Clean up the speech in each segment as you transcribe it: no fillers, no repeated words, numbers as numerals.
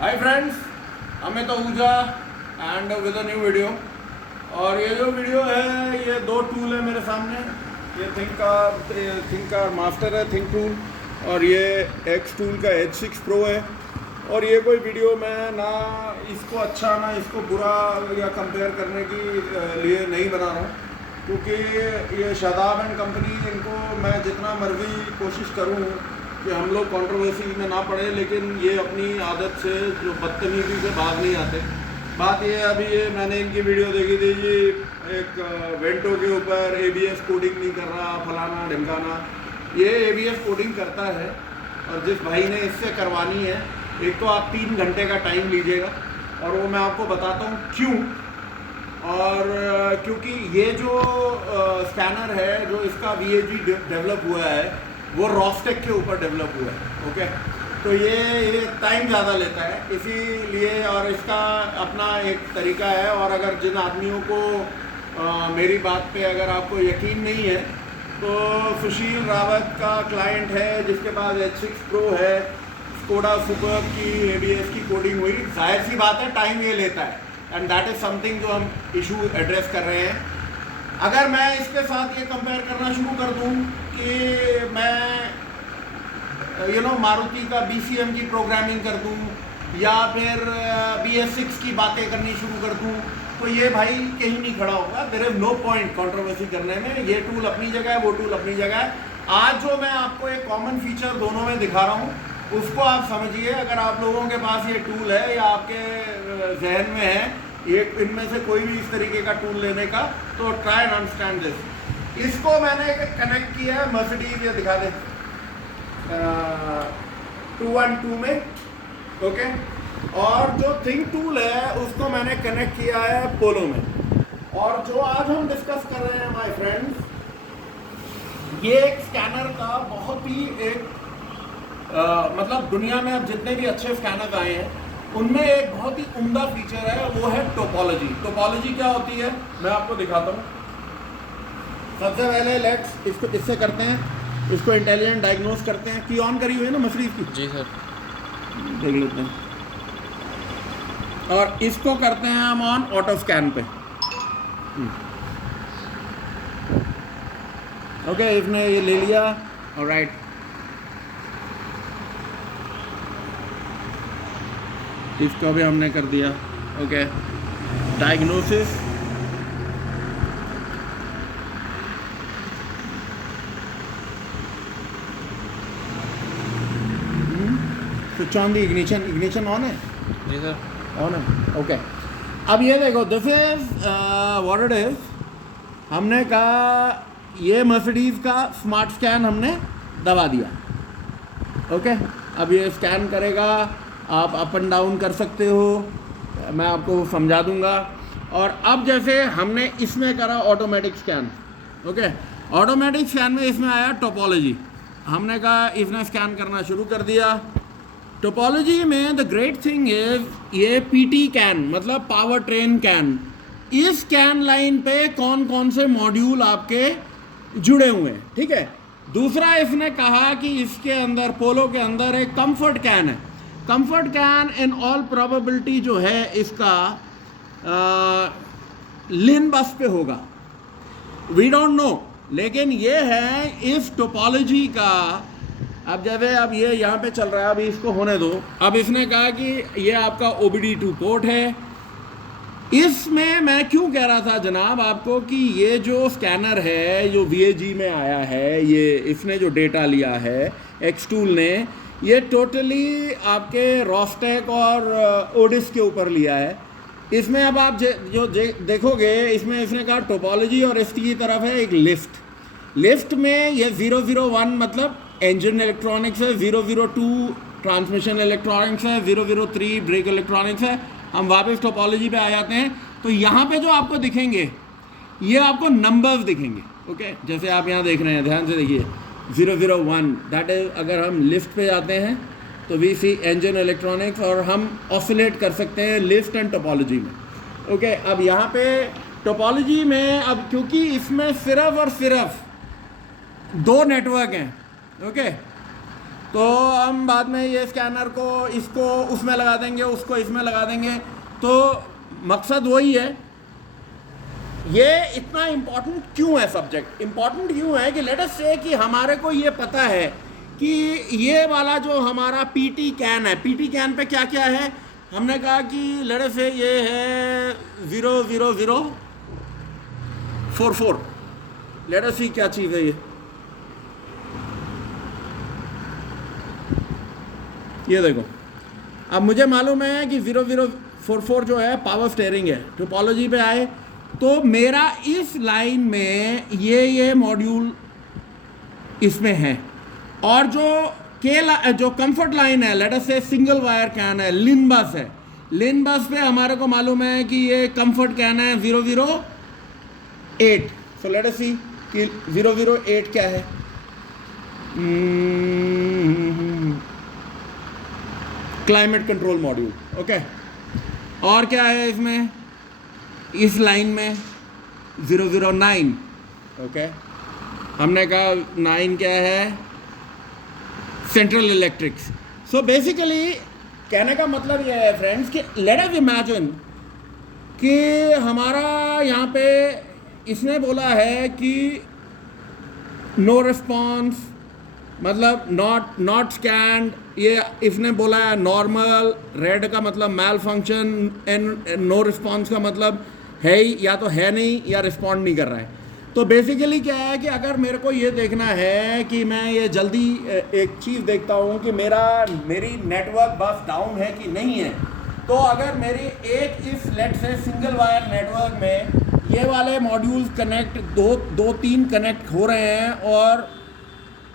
Hi friends, Amit Ahuja and with a new video. और ये जो वीडियो है, ये दो टूल है मेरे सामने। ये थिंक मास्टर है, थिंक टूल, और ये एक्स टूल का H6 Pro है। और ये कोई वीडियो मैं ना इसको अच्छा ना इसको बुरा या कंपेयर करने की लिए नहीं बना रहा हूँ, क्योंकि ये शादाब एंड कंपनी, इनको मैं जितना मर्जी कोशिश करूँ कि हम लोग कंट्रोवर्सी में ना पड़े, लेकिन ये अपनी आदत से जो बदतमीजी से भाग नहीं आते। बात ये अभी ये मैंने इनकी वीडियो देखी थी जी, एक वेंटो के ऊपर ABS कोडिंग नहीं कर रहा, फलाना ढिमकाना। ये ABS कोडिंग करता है, और जिस भाई ने इससे करवानी है, एक तो आप 3 घंटे का टाइम लीजिएगा, और वो मैं आपको बताता हूँ क्यों। और क्योंकि ये जो स्कैनर है, जो इसका VAG डेवलप हुआ है, वो रॉस्टेक के ऊपर डेवलप हुआ है। ओके, तो ये टाइम ज़्यादा लेता है इसीलिए, और इसका अपना एक तरीका है। और अगर जिन आदमियों को मेरी बात पे अगर आपको यकीन नहीं है, तो सुशील रावत का क्लाइंट है जिसके पास H6 Pro है, स्कोडा सुपर्ब की ABS की कोडिंग हुई। जाहिर सी बात है, टाइम ये लेता है, एंड दैट इज़ समथिंग जो हम इशू एड्रेस कर रहे हैं। अगर मैं इसके साथ ये कंपेयर करना शुरू कर दूं कि मैं मारुति का BCM की प्रोग्रामिंग कर दूं, या फिर BS6 की बातें करनी शुरू कर दूं, तो ये भाई कहीं नहीं खड़ा होगा। There is no point controversy करने में। ये टूल अपनी जगह है, वो टूल अपनी जगह है। आज जो मैं आपको एक कॉमन फीचर दोनों में दिखा रहा हूँ, उसको आप समझिए। अगर आप लोगों के पास ये टूल है या आपके जहन में है ये इनमें से कोई भी इस तरीके का टूल लेने का, तो ट्राई एंड अंडरस्टैंड दिस। इसको मैंने कनेक्ट किया है मर्सिडीज, ये दिखा दे 212 में। ओके, और जो थिंक टूल है उसको मैंने कनेक्ट किया है पोलो में। और जो आज हम डिस्कस कर रहे हैं माय फ्रेंड्स, ये एक स्कैनर का बहुत ही एक मतलब दुनिया में अब जितने भी अच्छे स्कैनर आए हैं, उनमें एक बहुत ही उम्दा फीचर है, वो है टोपोलॉजी। टोपोलॉजी क्या होती है, मैं आपको दिखाता हूँ। सबसे पहले लेट्स इससे करते हैं, इसको इंटेलिजेंट डायग्नोस करते हैं। की ऑन करी हुई है ना मर्सिडीज की? जी सर, देख लेते हैं। और इसको करते हैं हम ऑन ऑटो स्कैन पे। ओके, इसने ये ले लिया। ऑलराइट, इसको भी हमने कर दिया। Okay, diagnosis, switch on the ignition. Ignition on है? जी सर, ऑन है। ओके, अब ये देखो, this is what it is. हमने कहा ये मर्सिडीज का स्मार्ट स्कैन हमने दबा दिया। ओके, अब ये स्कैन करेगा, आप अप एंड डाउन कर सकते हो, मैं आपको समझा दूंगा। और अब जैसे हमने इसमें करा automatic scan. Okay, automatic scan में इसमें आया टोपोलॉजी। हमने कहा इसने स्कैन करना शुरू कर दिया। टोपोलॉजी में द ग्रेट थिंग इज ये PT कैन, मतलब पावर ट्रेन कैन। इस कैन लाइन पे कौन कौन से मॉड्यूल आपके जुड़े हुए हैं, ठीक है। दूसरा, इसने कहा कि इसके अंदर, पोलो के अंदर एक कंफर्ट कैन है। Comfort can in all probability जो है इसका लिन बस पे होगा, वी डोंट नो। लेकिन ये है इस टोपोलॉजी का। अब जैसे अब ये यहाँ पे चल रहा है, अभी इसको होने दो। अब इसने कहा कि ये आपका OBD2 पोर्ट है। इसमें मैं क्यों कह रहा था जनाब आपको कि ये जो स्कैनर है, जो VAG में आया है, ये इसने जो डेटा लिया है एक्स टूल ने, ये टोटली आपके रॉस्टेक और ओडिस के ऊपर लिया है। इसमें अब आप जो देखोगे, इसमें इसने कहा टोपोलॉजी, और इसकी तरफ है एक लिफ्ट में ये 001 मतलब इंजन इलेक्ट्रॉनिक्स है, 002 ट्रांसमिशन इलेक्ट्रॉनिक्स है, 003 ब्रेक इलेक्ट्रॉनिक्स है। हम वापस टोपोलॉजी पे आ जाते हैं, तो यहाँ पे जो आपको दिखेंगे, ये आपको नंबर्स दिखेंगे। ओके, जैसे आप यहाँ देख रहे हैं, ध्यान से देखिए, 001 दैट इज, अगर हम लिफ्ट पे जाते हैं तो वी सी इंजन इलेक्ट्रॉनिक्स, और हम ऑसिलेट कर सकते हैं लिफ्ट एंड टोपोलॉजी में। ओके, अब यहाँ पे टोपोलॉजी में, अब क्योंकि इसमें सिर्फ और सिर्फ 2 नेटवर्क हैं, ओके, तो हम बाद में ये स्कैनर को इसको उसमें लगा देंगे, उसको इसमें लगा देंगे। तो मकसद वही है। ये इतना इम्पोर्टेंट क्यों है सब्जेक्ट? इम्पोर्टेंट यूँ है कि लेट अस से कि हमारे को ये पता है कि ये वाला जो हमारा पीटी कैन है, पीटी कैन पे क्या क्या है। हमने कहा कि लेट अस से ये है 00044। लेट अस सी क्या चीज़ है ये देखो। अब मुझे मालूम है कि 0044 जो है पावर स्टेयरिंग है। टोपोलॉजी पे आए तो मेरा इस लाइन में ये मॉड्यूल इसमें है, और जो कंफर्ट लाइन है लेट अस से सिंगल वायर कैन है, लिन बस है। लिन बस पे हमारे को मालूम है कि ये कंफर्ट कैन है 008। सो लेट अस सी कि 008 क्या है। Climate control module. ओके, और क्या है इसमें इस लाइन में 009। ओके, हमने कहा 9 क्या है, सेंट्रल इलेक्ट्रिक्स। सो बेसिकली कहने का मतलब यह है फ्रेंड्स कि लेट अस इमेजिन कि हमारा यहाँ पे इसने बोला है कि नो रिस्पॉन्स, मतलब नॉट स्कैन्ड। ये इसने बोला है नॉर्मल, रेड का मतलब मैल फंक्शन, एंड नो रिस्पॉन्स का मतलब है ही, या तो है नहीं या रिस्पॉन्ड नहीं कर रहा है। तो बेसिकली क्या है कि अगर मेरे को ये देखना है कि मैं ये जल्दी एक चीज़ देखता हूँ कि मेरी नेटवर्क बस डाउन है कि नहीं है, तो अगर मेरी एक इस लेट से सिंगल वायर नेटवर्क में ये वाले मॉड्यूल्स कनेक्ट दो तीन कनेक्ट हो रहे हैं और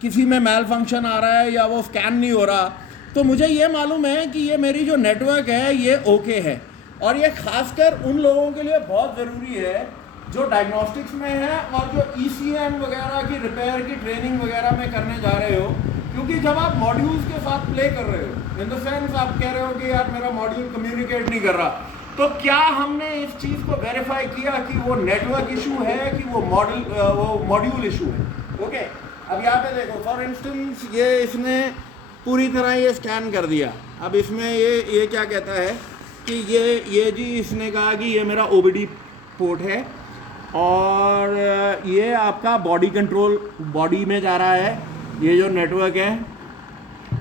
किसी में मैल फंक्शन आ रहा है या वो स्कैन नहीं हो रहा, तो मुझे ये मालूम है कि ये मेरी जो नेटवर्क है ये ओके है। और ये खासकर उन लोगों के लिए बहुत ज़रूरी है जो डायग्नोस्टिक्स में है और जो ECM वगैरह की रिपेयर की ट्रेनिंग वगैरह में करने जा रहे हो, क्योंकि जब आप मॉड्यूल्स के साथ प्ले कर रहे हो, इन द सेंस आप कह रहे हो कि यार मेरा मॉड्यूल कम्युनिकेट नहीं कर रहा, तो क्या हमने इस चीज़ को वेरीफाई किया कि वो नेटवर्क इशू है कि वो मॉड्यूल इशू है। ओके, अब यहाँ पे देखो फॉर इंस्टेंस ये इसने पूरी तरह ये स्कैन कर दिया। अब इसमें ये क्या कहता है कि ये जी इसने कहा कि ये मेरा OBD पोर्ट है और ये आपका बॉडी कंट्रोल बॉडी में जा रहा है। ये जो नेटवर्क है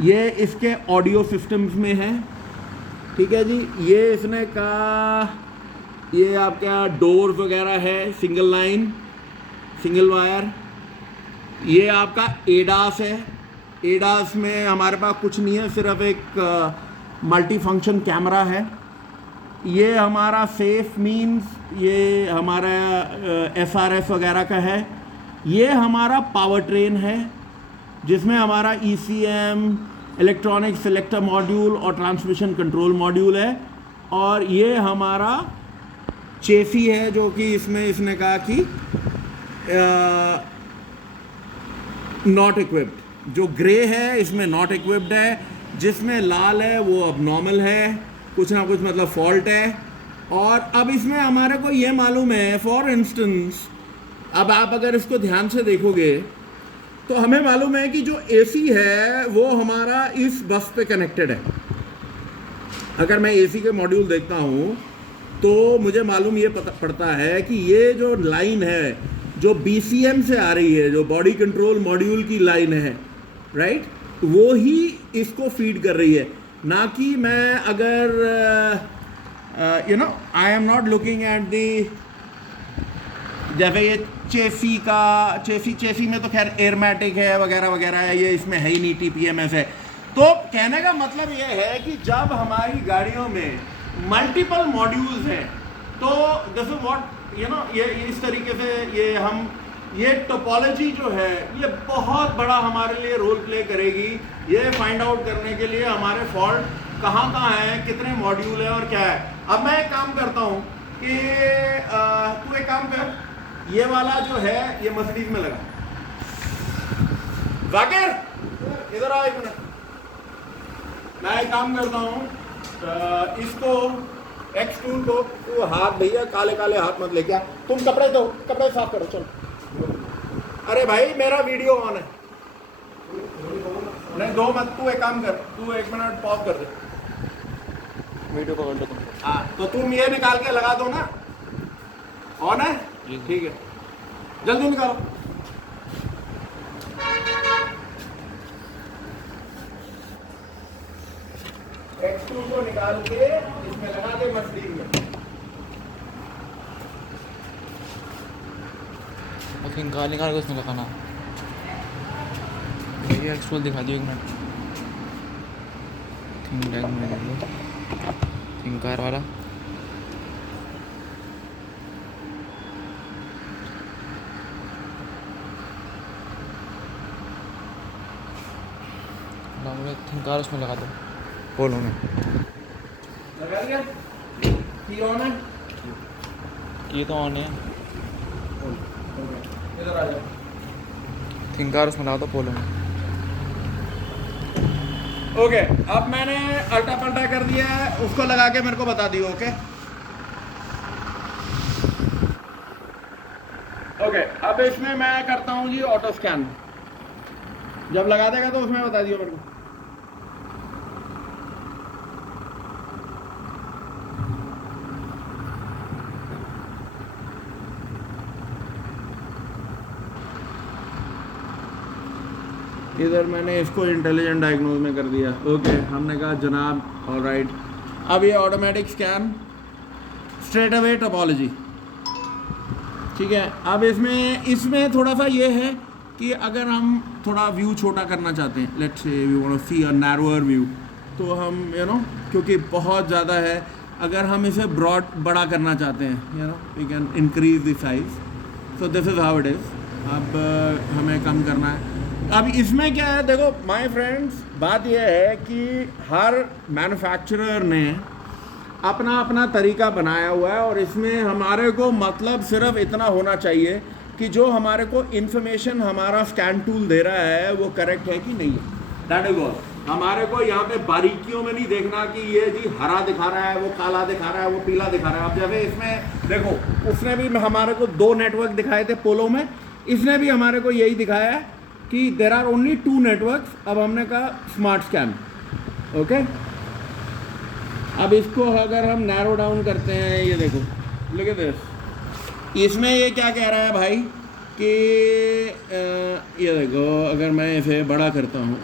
ये इसके ऑडियो सिस्टम्स में है, ठीक है जी। ये इसने कहा ये आपका डोर्स वगैरह है, सिंगल लाइन सिंगल वायर। ये आपका एडास है। एडास में हमारे पास कुछ नहीं है, सिर्फ एक मल्टी फंक्शन कैमरा है। ये हमारा सेफ मीन्स ये हमारा SRS वगैरह का है। ये हमारा पावर ट्रेन है जिसमें हमारा ECM, इलेक्ट्रॉनिक सिलेक्टर मॉड्यूल और ट्रांसमिशन कंट्रोल मॉड्यूल है। और ये हमारा चेसी है जो कि इसमें इसने कहा कि नॉट इक्विप्ड। जो ग्रे है इसमें नॉट इक्विप्ड है, जिसमें लाल है वो अब नॉर्मल है, कुछ ना कुछ मतलब फॉल्ट है। और अब इसमें हमारे को ये मालूम है फॉर इंस्टेंस, अब आप अगर इसको ध्यान से देखोगे तो हमें मालूम है कि जो AC है वो हमारा इस बस पे कनेक्टेड है। अगर मैं AC के मॉड्यूल देखता हूँ तो मुझे मालूम ये पड़ता है कि ये जो लाइन है जो BCM से आ रही है, जो बॉडी कंट्रोल मॉड्यूल की लाइन है, राइट, वो ही इसको फीड कर रही है। ना कि मैं अगर I am not looking at the, जैसे ये चेसी में तो खैर एयरमैटिक है वगैरह वगैरह है, ये इसमें है ही नहीं, TPMS है। तो कहने का मतलब ये है कि जब हमारी गाड़ियों में मल्टीपल मॉड्यूल्स हैं तो दिस इज व्हाट ये इस तरीके से ये टोपोलॉजी जो है ये बहुत बड़ा हमारे लिए रोल प्ले करेगी, ये फाइंड आउट करने के लिए हमारे फॉल्ट कहाँ है, कितने मॉड्यूल है और क्या है। अब मैं एक काम करता हूँ कि तू एक काम कर, ये वाला जो है ये मर्सिडीज में लगा। जाकिर इधर आ एक मिनट। मैं एक काम करता हूँ, इसको X2 को तू हाथ, भैया काले काले हाथ मत लेके आ, तुम कपड़े साफ करो चलो। अरे भाई मेरा वीडियो ऑन है। नहीं दो मत, तू एक काम कर, तू 1 मिनट पॉज कर दे वीडियो पकड़ लो तुम। हाँ तो तुम ये निकाल के लगा दो ना, ऑन है? जी। ठीक है, जल्दी निकालो। X2 को निकाल के इसमें लगा दे मशीन में। ओके, निकाल के उसमें लगाना। ये एक्सपोल दिखा दियो 1 मिनट। थिंक में देखो, थिंकार वाला। थिंकार उसमें लगा दो, पोलो में। लगा लिया? की ऑन है? ये तो ऑन है। इधर आ जाओ। थिंकार उसमें लगा दो, पोलो में। ओके, अब मैंने अल्टा पल्टा कर दिया है, उसको लगा के मेरे को बता दियो। ओके ओके, अब इसमें मैं करता हूँ जी ऑटो स्कैन। जब लगा देगा तो उसमें बता दियो मेरे को। इधर मैंने इसको इंटेलिजेंट डायग्नोज में कर दिया। ओके, हमने कहा जनाब ऑलराइट। अब ये automatic scan straight away topology, ठीक है। अब इसमें थोड़ा सा ये है कि अगर हम थोड़ा व्यू छोटा करना चाहते हैं, let's say we want to see a narrower view, तो हम क्योंकि बहुत ज़्यादा है, अगर हम इसे ब्रॉड बड़ा करना चाहते हैं, we can increase the size. So this is how it is. अब हमें कम करना है। अब इसमें क्या है, देखो माय फ्रेंड्स, बात यह है कि हर मैन्युफैक्चरर ने अपना अपना तरीका बनाया हुआ है, और इसमें हमारे को मतलब सिर्फ इतना होना चाहिए कि जो हमारे को इन्फॉर्मेशन हमारा स्कैन टूल दे रहा है वो करेक्ट है कि नहीं है। That is all. हमारे को यहाँ पे बारीकियों में नहीं देखना कि ये जी हरा दिखा रहा है, वो काला दिखा रहा है, वो पीला दिखा रहा है। अब जैसे इसमें देखो, उसने भी हमारे को 2 नेटवर्क दिखाए थे पोलो में, इसने भी हमारे को यही दिखाया है कि देर आर ओनली 2 नेटवर्क्स। अब हमने कहा स्मार्ट स्कैन। ओके, अब इसको अगर हम नैरो डाउन करते हैं, ये देखो, लुक एट दिस। इसमें ये क्या कह रहा है भाई कि ये देखो, अगर मैं इसे बड़ा करता हूँ,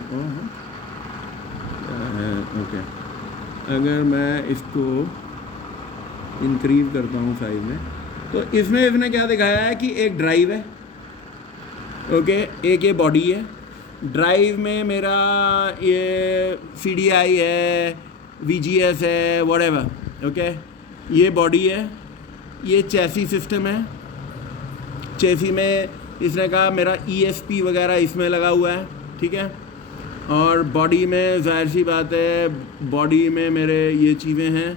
ओके, अगर मैं इसको इंक्रीज करता हूँ साइज में, तो इसने क्या दिखाया है कि एक ड्राइव है, ओके, एक ये बॉडी है। ड्राइव में मेरा ये CDI है, VGS है, व्हाटएवर। ओके, ये बॉडी है, ये चैसी सिस्टम है। चैसी में इसने कहा मेरा ESP वगैरह इसमें लगा हुआ है, ठीक है। और बॉडी में जाहिर सी बात है, बॉडी में मेरे ये चीज़ें हैं।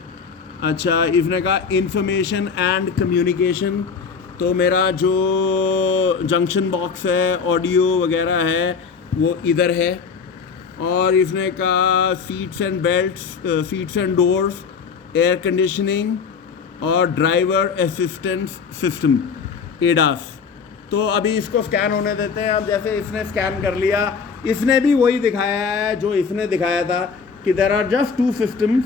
अच्छा, इसने कहा इंफॉर्मेशन एंड कम्युनिकेशन, तो मेरा जो जंक्शन बॉक्स है, ऑडियो वगैरह है, वो इधर है। और इसने कहा seats and belts, seats and doors, air conditioning और ड्राइवर असिस्टेंस सिस्टम, ADAS। तो अभी इसको स्कैन होने देते हैं। अब जैसे इसने स्कैन कर लिया, इसने भी वही दिखाया है जो इसने दिखाया था कि देयर आर जस्ट 2 सिस्टम्स।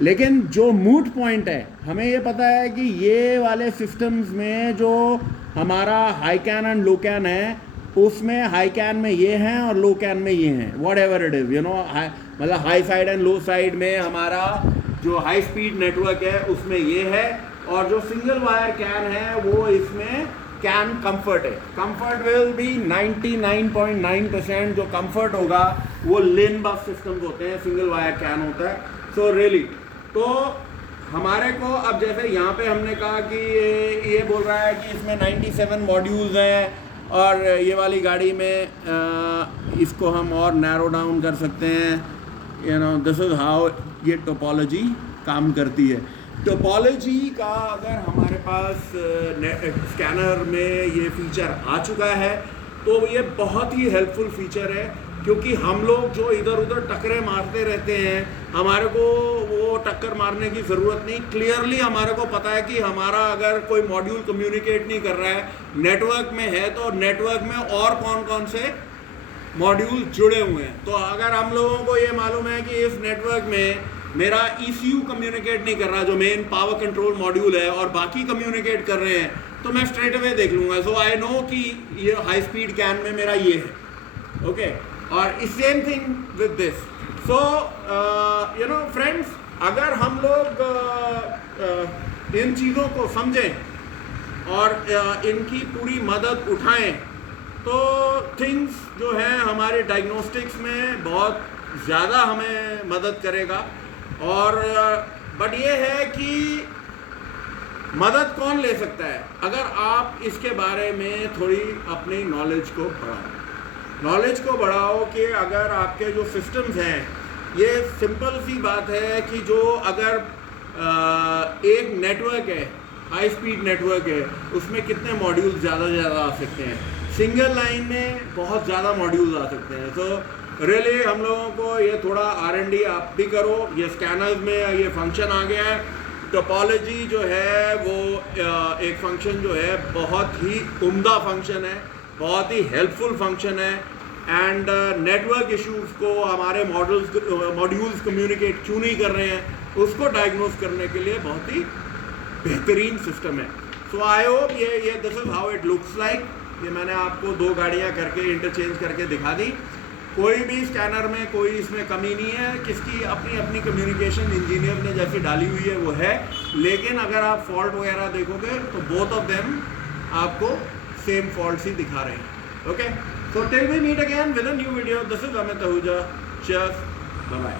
लेकिन जो मूट पॉइंट है, हमें ये पता है कि ये वाले सिस्टम्स में जो हमारा high can and low can है, उसमें हाई कैन में ये हैं और लो कैन में ये हैं, वॉट एवर इट इज़, मतलब high side and low side में हमारा जो हाई स्पीड नेटवर्क है उसमें ये है, और जो सिंगल वायर कैन है वो इसमें कैन कंफर्ट है। Comfort will be 99.9%। जो कंफर्ट होगा वो लेन बस सिस्टम्स होते हैं, सिंगल वायर कैन होता है। सो रियली, तो हमारे को अब जैसे यहाँ पे हमने कहा कि ये बोल रहा है कि इसमें 97 मॉड्यूल्स हैं, और ये वाली गाड़ी में इसको हम और नैरो डाउन कर सकते हैं। दिस इज़ हाउ ये टोपोलॉजी काम करती है। टोपोलॉजी का अगर हमारे पास स्कैनर में ये फीचर आ चुका है तो ये बहुत ही हेल्पफुल फीचर है, क्योंकि हम लोग जो इधर उधर टक्करें मारते रहते हैं, हमारे को वो टक्कर मारने की ज़रूरत नहीं। क्लियरली हमारे को पता है कि हमारा अगर कोई मॉड्यूल कम्युनिकेट नहीं कर रहा है, नेटवर्क में है, तो नेटवर्क में और कौन कौन से मॉड्यूल जुड़े हुए हैं। तो अगर हम लोगों को ये मालूम है कि इस नेटवर्क में मेरा ECU कम्युनिकेट नहीं कर रहा, जो मेन पावर कंट्रोल मॉड्यूल है, और बाकी कम्युनिकेट कर रहे हैं, तो मैं स्ट्रेट अवे देख लूँगा। सो आई नो कि ये हाई स्पीड कैन में मेरा ये है, ओके। और इस same thing with this. So you know friends, अगर हम लोग इन चीज़ों को समझें और इनकी पूरी मदद उठाएं, तो थिंग्स जो है हमारे डायग्नोस्टिक्स में बहुत ज़्यादा हमें मदद करेगा। और बट ये है कि मदद कौन ले सकता है? अगर आप इसके बारे में थोड़ी अपनी नॉलेज को बढ़ाओ कि अगर आपके जो सिस्टम्स हैं, ये सिंपल सी बात है कि जो अगर एक नेटवर्क है, हाई स्पीड नेटवर्क है, उसमें कितने मॉड्यूल्स ज़्यादा से ज़्यादा आ सकते हैं? सिंगल लाइन में बहुत ज़्यादा मॉड्यूल्स आ सकते हैं। तो रियली हम लोगों को ये थोड़ा R&D आप भी करो। ये स्कैनर्स में ये फंक्शन आ गया है, टोपोलॉजी जो है वो एक फंक्शन जो है बहुत ही उम्दा फंक्शन है, बहुत ही हेल्पफुल फंक्शन है। एंड नेटवर्क इश्यूज़ को हमारे मॉड्यूल्स कम्युनिकेट क्यों नहीं कर रहे हैं, उसको डायग्नोज करने के लिए बहुत ही बेहतरीन सिस्टम है। सो आई होप ये this is how it looks like. ये मैंने आपको 2 गाड़ियाँ करके इंटरचेंज करके दिखा दी। कोई भी स्कैनर में कोई इसमें कमी नहीं है, किसकी अपनी अपनी कम्युनिकेशन इंजीनियर ने जैसी डाली हुई है वो है। लेकिन अगर आप फॉल्ट वगैरह देखोगे तो बोथ ऑफ देम आपको सेम फॉल्ट ही दिखा रहे हैं, okay. So till we meet again with a new video, this is Amit Ahuja. Cheers, bye bye.